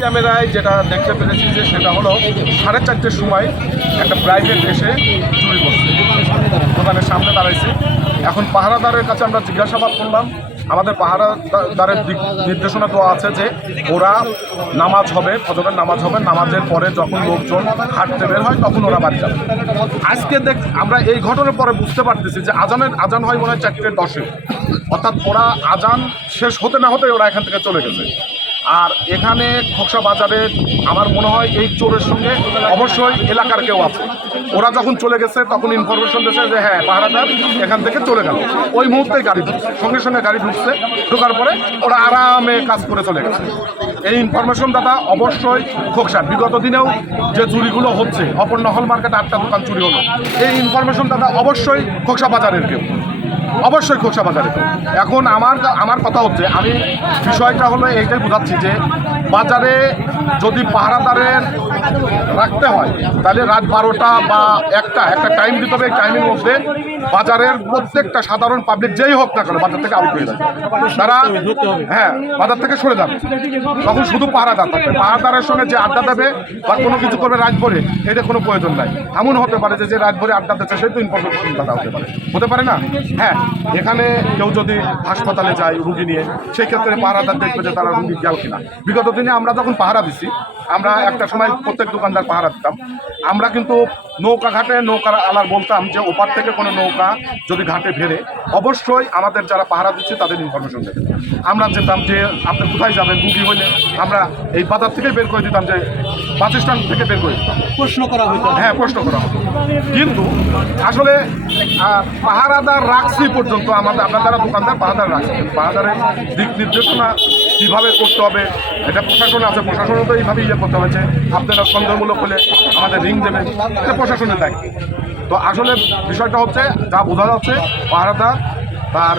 ক্যামেরায় যেটা দেখতে পেরেছি যে সেটা হলো সাড়ে চারটের সময় একটা প্রাইভেট এসে চুরি করছে। দোকানের সামনে দাঁড়াইছে। এখন পাহারাদারের কাছে আমরা জিজ্ঞাসাবাদ করলাম। আমাদের পাহারাদারের নির্দেশনা দেওয়া আছে যে ওরা নামাজ হবে, ফজরের নামাজ হবে। নামাজের পরে যখন লোকজন হাঁটতে বের হয়, তখন ওরা বাড়ি যাবে। আজকে দেখ, আমরা এই ঘটনার পরে বুঝতে পারতেছি যে আজানের, আজান হয় মনে হয় চারটে দশে। অর্থাৎ ওরা আজান শেষ হতে না হতে ওরা এখান থেকে চলে গেছে। আর এখানে খোকসা বাজারে আমার মনে হয় এই চোরের সঙ্গে অবশ্যই এলাকার কেউ আছে। ওরা যখন চলে গেছে, তখন ইনফরমেশন দিয়েছে যে হ্যাঁ পাহারাদার এখান থেকে চলে গেল। ওই মুহূর্তে গাড়ি ঢুকছে সঙ্গে সঙ্গে গাড়ি ঢুকছে। ঢোকার পরে ওরা আরামে কাজ করে চলে গেছে। এই ইনফরমেশন দাদা অবশ্যই খোকসা। বিগত দিনেও যে চুরিগুলো হচ্ছে অপর নহল মার্কেটে আটটা দোকান চুরি হলো, এই ইনফরমেশন দাদা অবশ্যই খোকসা বাজারের কেউ। অবশ্যই খোকসা বাজারে। এখন আমার আমার কথা হচ্ছে, আমি বিষয়টা হলো এইটাই বোঝাচ্ছি। যে বাজারে যদি পাহারাদারের রাখতে হয়, তাহলে রাত বারোটা বা একটা একটা টাইম দিতে হবে টাইমের মধ্যে বাজারের প্রত্যেকটা সাধারণ পাবলিক যেই হোক না কেন বাজার থেকে আউট হয়ে যাবে। তারা হ্যাঁ বাজার থেকে সরে যাবে। তখন শুধু পাহারাদার থাকবে। পাহারাদারের সঙ্গে যে আড্ডা দেবে বা কোনো কিছু করবে রাত ভরে এটা কোনো প্রয়োজন নাই। এমন হতে পারে যে যে রাত ভরে আড্ডা দিচ্ছে সে তো ইনফরমেশন দাদা হতে পারে। হতে পারে না? হ্যাঁ এখানে কেউ যদি হাসপাতালে যায় রুগী নিয়ে, সেই ক্ষেত্রে পাহারাদার দেখবে যে তারা রুগী গেল কিনা বিগত দিনে আমরা যখন পাহারা দিচ্ছি আমরা একটা সময় প্রত্যেক দোকানদার পাহারা দিতাম। আমরা কিন্তু নৌকা ঘাটে নৌকার আলার বলতাম যে ওপার থেকে কোনো নৌকা যদি ঘাটে ভেড়ে অবশ্যই আমাদের যারা পাহারা দিচ্ছে তাদের ইনফরমেশন দেবে। আমরা যেতাম যে আপনি কোথায় যাবেন রুগী হইলে আমরা এই বাজার থেকে বের করে দিতাম যে বাস স্ট্যান্ড থেকে বের করে দিতাম। প্রশ্ন করা হতো হ্যাঁ প্রশ্ন করা হতো। কিন্তু আসলে পাহারাদার রাখছি পর্যন্ত আমাদের আপনার দ্বারা দোকানদার পাহারাদার রাখছে পাহারাদারের দিক নির্দেশনা কীভাবে করতে হবে এটা প্রশাসন আছে প্রশাসনও তো এইভাবে ইয়ে করতে হবে আপনারা সন্দেহমূলক হলে আমাদের রিং দেবেন এটা প্রশাসনের দায়িত্ব। তো আসলে বিষয়টা হচ্ছে যা বোঝা যাচ্ছে পাহারাদার তার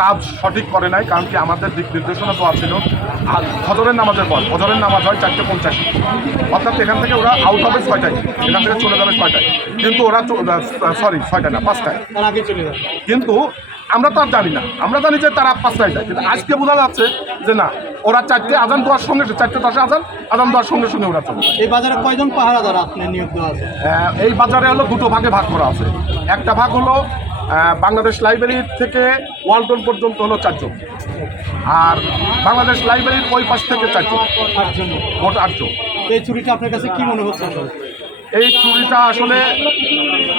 কাজ সঠিক করে নাই কারণ কি আমাদের দিক নির্দেশনা তো ছিল আর ফজরের নামাজের পর ফজরের নামাজ হয় চারটে পঞ্চাশ। অর্থাৎ এখান থেকে ওরা আউট হবে ছয়টায় এখান থেকে চলে যাবে ছয়টায়। কিন্তু ওরা সরি ছয়টায় না পাঁচটায়। কিন্তু আমরা তো আর জানি না। আমরা জানি যে তারা পাঁচটায় যায় কিন্তু আজকে বোঝা যাচ্ছে যে না ওরা চারটে আজান দেওয়ার সঙ্গে চারটে দশে আজান আজান দেওয়ার সঙ্গে সঙ্গে ওরা চলে এই বাজারে কয়জন পাহারাদার আপনার নিয়োগ দেওয়া আছে? এই বাজারে হলো দুটো ভাগে ভাগ করা আছে। একটা ভাগ হলো বাংলাদেশ লাইব্রেরি থেকে ওয়ালটন পর্যন্ত হলো চারজন। আর বাংলাদেশ লাইব্রেরির ওই পাশ থেকে চারজন। আটজন মোট আটজন। এই চুরিটা আপনার কাছে কি মনে হচ্ছে? এই চুরিটা আসলে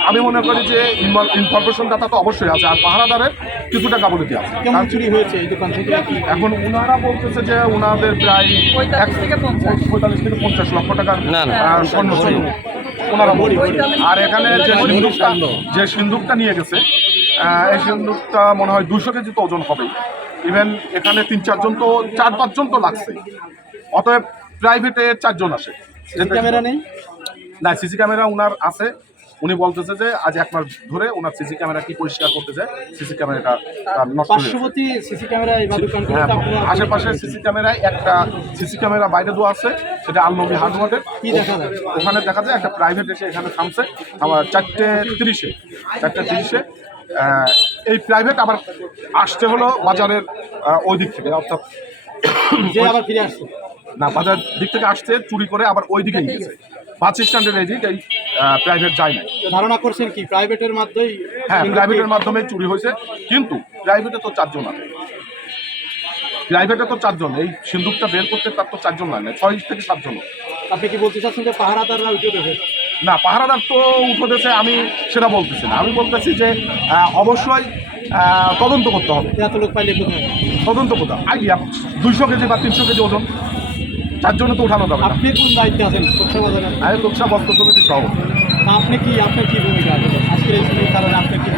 আমি মনে করি যে ইনফরমেশন ডাটা তো অবশ্যই আছে আর পাহারাদারের কিছু টাকা বলিতে আছে। কেমন চুরি হয়েছে? এই দোকান থেকে এখন ওনারা বলতেছে যে ওনাদের প্রায় পঁয়তাল্লিশ থেকে পঞ্চাশ। পঁয়তাল্লিশ থেকে পঞ্চাশ লক্ষ টাকার না, না। আহ, স্বর্ণ ছিল ওনারা বলি আর এখানে যে সিন্দুকটা যে সিন্দুকটা নিয়ে গেছে এই সিন্দুকটা মনে হয় দুশো কেজি তো ওজন হবে ইভেন এখানে তিন চারজন তো চার পাঁচজন তো লাগছে অতএব প্রাইভেটে চারজন আসে। ক্যামেরা নেই? না সিসি ক্যামেরা ওনার আছে। উনি বলতেছে যে আজ এক মাস ধরে ওনার সিসি ক্যামেরা কি পরিষ্কার করতে যায় সিসি ক্যামেরাটা নষ্ট। পার্শ্ববর্তী সিসি ক্যামেরা হ্যাঁ, আশেপাশে সিসি ক্যামেরায় একটা সিসি ক্যামেরা বাইরে দেওয়া আছে সেটা আলনবী হার্ডওয়ার্ডের কি দেখা যায়? ওখানে দেখা যায় একটা প্রাইভেট এসে এখানে থামছে আমার চারটে তিরিশে চারটে তিরিশে এই প্রাইভেট আবার আসতে হলো বাজারের ওই দিক থেকে অর্থাৎ যে আবার ফিরে আসছে। না বাজার দিক থেকে আসছে চুরি করে আবার ওই দিকেই গেছে। বাস স্ট্যান্ডের এই প্রাইভেট যায় না ধারণা করছেন কি? প্রাইভেটের মাধ্যমেই হ্যাঁ প্রাইভেটের মাধ্যমে চুরি হয়েছে কিন্তু প্রাইভেটে তো চারজন আছে। প্রাইভেটে তো চারজন এই সিন্দুকটা বের করতে তার তো চারজন লাগে না ছয় থেকে সাতজন। আপনি কি বলতে চাচ্ছেন যে পাহারাদাররা উঠে দেবে? না পাহারাদার তো উঠেছে আমি সেটা বলতেছি না। আমি বলতেছি যে অবশ্যই তদন্ত করতে হবে। এত লোক পাইলে কোথায়? তদন্ত কোথাও আইডিয়া দুইশো কেজি বা তিনশো কেজি ওজন। চারজনে তো উঠানো যাবে আপনি কোন দায়িত্বে আছেন? আমি লোকসভা বস্ত্র সমিতি সহ আপনি কি আপনার কি ভূমিকা আজকের এই কারণে আপনি কি